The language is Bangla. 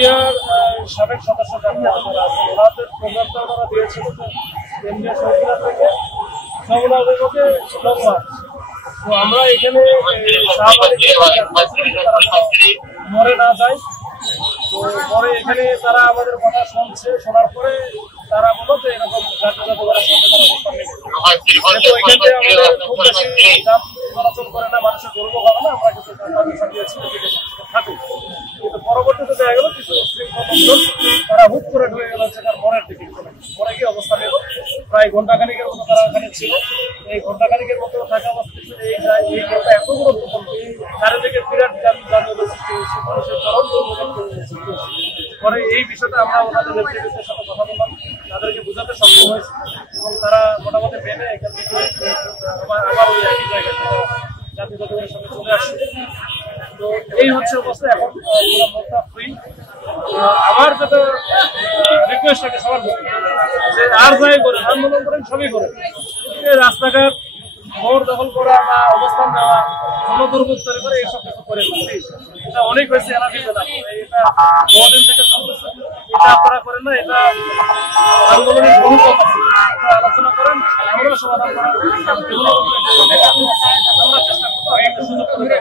বিডিআর সাবেক সদস্য যারা আছে ওনাদের প্রোগ্রামটা ওনারা দিয়েছিল কেন্দ্রীয় সরকার থেকে সবগুলোদের মধ্যে লং মার্চ। তো আমরা এখানে মরে না যাই, তো পরে এখানে তারা আমাদের কথা শুনছে, শোনার পরে তারা বলো যে এরকম জাতীয় করার সাথে তারা অবস্থান নেবে। এখান থেকে আমাদের খুব বেশি যান চলাচল করে না, মানুষের গর্ব হবে না, আমরা কিছু পারমিশন দিয়েছি থাকুক। কিন্তু পরবর্তীতে দেখা গেল কিছু তারা হুট করে ঢুকে গেল হচ্ছে তার মনের দিকে, পরে গিয়ে অবস্থান নিল। প্রায় ঘন্টাখানিকের মতো তারা ওখানে ছিল। এই ঘন্টাখানিকের মতো থাকা অবস্থা এই গেটটা এত বড় চারিদিকে বিরাট যানজটের সৃষ্টি হয়েছে, মানুষের চরম পরে এই বিষয়টা আমরা ওনাদের নেতৃত্বের সাথে কথা বললাম, তাদেরকে বোঝাতে সক্ষম হয়েছে এবং তারা মোটামুটি মেনে এখান থেকে আবার ওই একই জায়গায় জাতীয় জাদুঘরের সামনে চলে আসছে। তো এই হচ্ছে অবস্থা। এখন পুরো মনটা ফ্রি। আমার যেটা রিকোয়েস্ট থাকে সবার যে আর যাই করে আন্দোলন করেন সবই করে, রাস্তাঘাট ভোর দখল করা বা অবস্থান নেওয়া, জনদুর্ভোগ তৈরি করে এইসব কিছু করে এটা অনেক হয়েছে এলাকা জেলা, এটা বহুদিন থেকে চলতেছে। এটা আপনারা করেন না, এটা আন্দোলনের বহু কথা আলোচনা করেন, আমরা সমাধান করার আমরা চেষ্টা করবো। সুযোগ করে